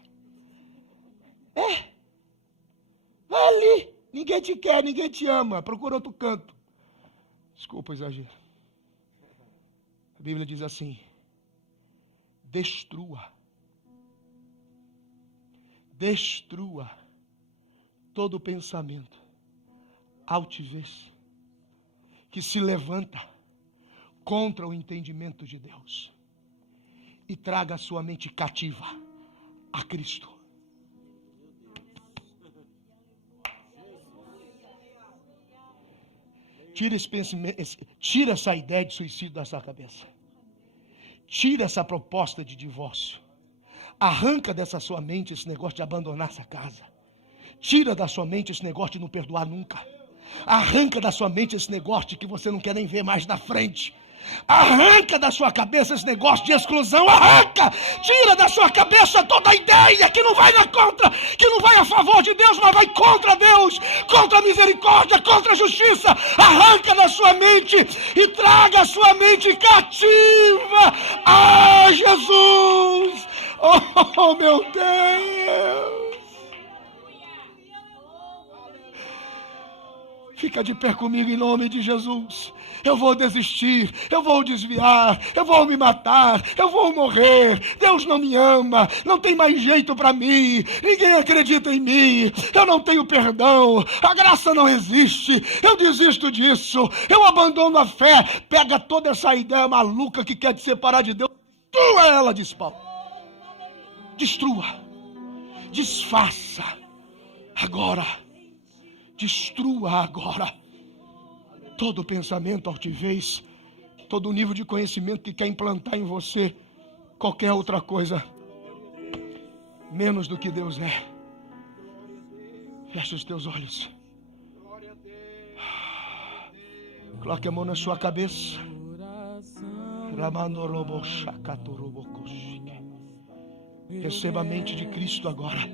Vai ali, ninguém te quer, ninguém te ama, procura outro canto. Desculpa o exagero. A Bíblia diz assim, destrua todo pensamento, altivez, que se levanta contra o entendimento de Deus, e traga a sua mente cativa a Cristo. Tira esse pensamento, tira essa ideia de suicídio da sua cabeça. Tira essa proposta de divórcio. Arranca dessa sua mente esse negócio de abandonar essa casa. Tira da sua mente esse negócio de não perdoar nunca. Arranca da sua mente esse negócio de que você não quer nem ver mais na frente. Arranca da sua cabeça esse negócio de exclusão. Arranca, tira da sua cabeça toda a ideia que não vai na contra, que não vai a favor de Deus, mas vai contra Deus, contra a misericórdia, contra a justiça. Arranca da sua mente e traga a sua mente cativa a Jesus. Oh, meu Deus. Fica de pé comigo em nome de Jesus. Eu vou desistir, eu vou desviar, eu vou me matar, eu vou morrer. Deus não me ama, não tem mais jeito para mim, ninguém acredita em mim, eu não tenho perdão, a graça não existe, eu desisto disso, eu abandono a fé. Pega toda essa ideia maluca que quer te separar de Deus, destrua ela, diz Paulo. Destrua, desfaça agora, destrua agora todo pensamento, altivez, todo nível de conhecimento que quer implantar em você qualquer outra coisa menos do que Deus é. Feche os teus olhos. Coloque a mão na sua cabeça. Receba a mente de Cristo agora.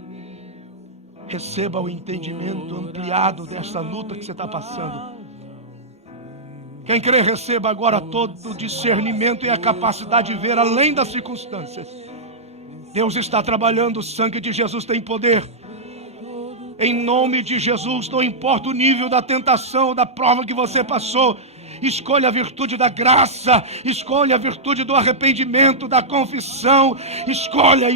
Receba o entendimento ampliado dessa luta que você está passando. Quem crê, receba agora todo o discernimento e a capacidade de ver além das circunstâncias. Deus está trabalhando, o sangue de Jesus tem poder. Em nome de Jesus, não importa o nível da tentação, da prova que você passou, escolha a virtude da graça, escolha a virtude do arrependimento, da confissão, escolha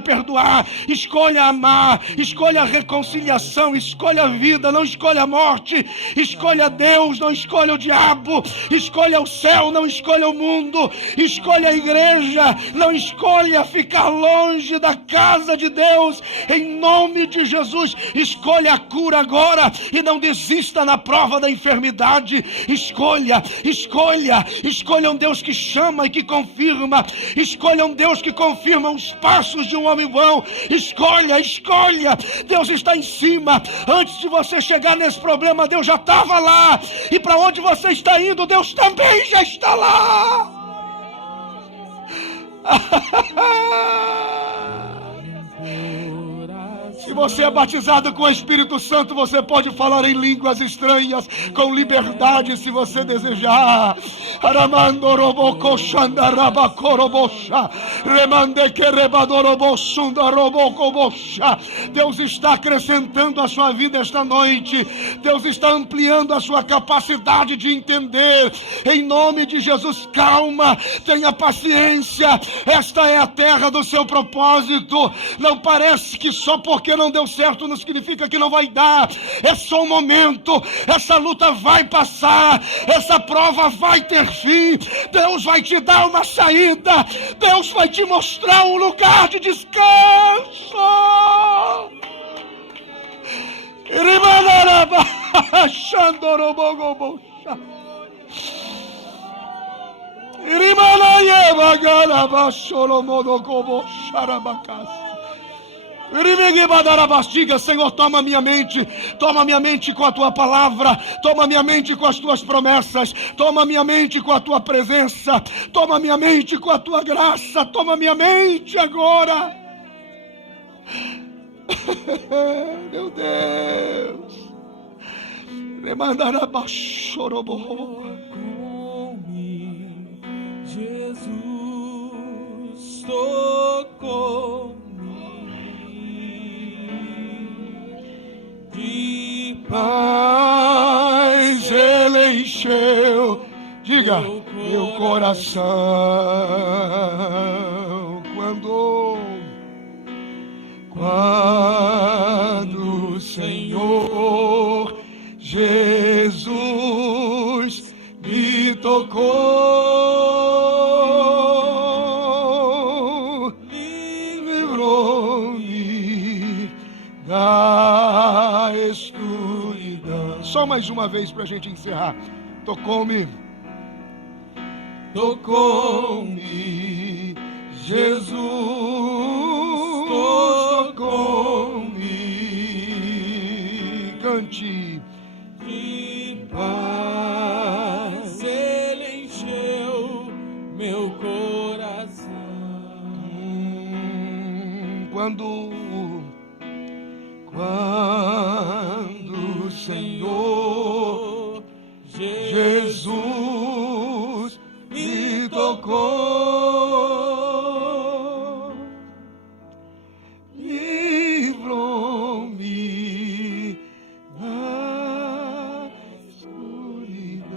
perdoar, escolha amar, escolha a reconciliação, escolha a vida, não escolha a morte, escolha Deus, não escolha o diabo, escolha o céu, não escolha o mundo, escolha a igreja, não escolha ficar longe da casa de Deus. Em nome de Jesus, escolha a cura agora e não desista na prova da enfermidade. Escolha um Deus que chama e que confirma. Escolha um Deus que confirma os passos de um homem bom. Escolha. Deus está em cima. Antes de você chegar nesse problema, Deus já estava lá. E para onde você está indo, Deus também já está lá. Se você é batizado com o Espírito Santo, você pode falar em línguas estranhas com liberdade, se você desejar. Deus está acrescentando a sua vida esta noite. Deus está ampliando a sua capacidade de entender. Em nome de Jesus, calma, tenha paciência. Esta é a terra do seu propósito. Não parece que só porque não deu certo não significa que não vai dar. É só um momento. Essa luta vai passar. Essa prova vai ter fim. Deus vai te dar uma saída. Deus vai te mostrar um lugar de descanso. Diga: Senhor, toma minha mente com a tua palavra, toma minha mente com as tuas promessas, toma minha mente com a tua presença, toma minha mente com a tua graça, toma minha mente agora. Meu Deus, Jesus tocou de paz, ele encheu, diga, meu coração, quando o Só mais uma vez para a gente encerrar. Tocou-me, Jesus, tocou-me. Cante. De paz ele encheu meu coração. Quando o Senhor Jesus me tocou, livrou-me da escuridão.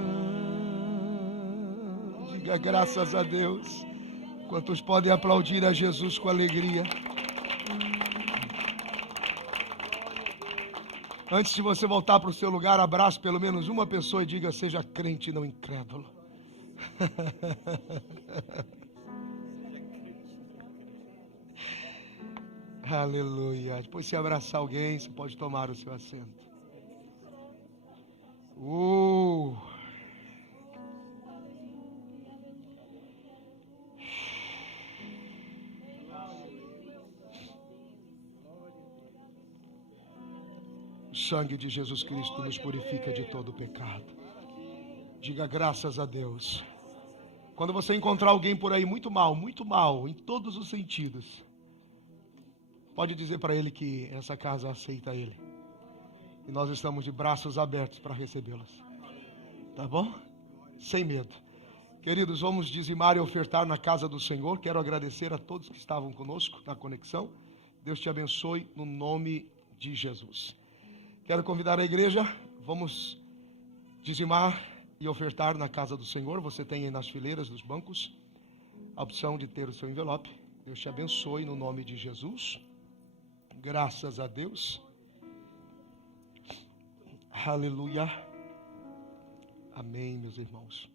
Diga graças a Deus. Quantos podem aplaudir a Jesus com alegria? Antes de você voltar para o seu lugar, abrace pelo menos uma pessoa e diga: seja crente e não incrédulo. Aleluia. Depois, se abraçar alguém, você pode tomar o seu assento. O sangue de Jesus Cristo nos purifica de todo o pecado. Diga graças a Deus. Quando você encontrar alguém por aí muito mal, em todos os sentidos, pode dizer para ele que essa casa aceita ele. E nós estamos de braços abertos para recebê-los. Tá bom? Sem medo. Queridos, vamos dizimar e ofertar na casa do Senhor. Quero agradecer a todos que estavam conosco na conexão. Deus te abençoe no nome de Jesus. Quero convidar a igreja. Vamos dizimar e ofertar na casa do Senhor. Você tem aí nas fileiras dos bancos a opção de ter o seu envelope. Deus te abençoe no nome de Jesus. Graças a Deus. Aleluia. Amém, meus irmãos.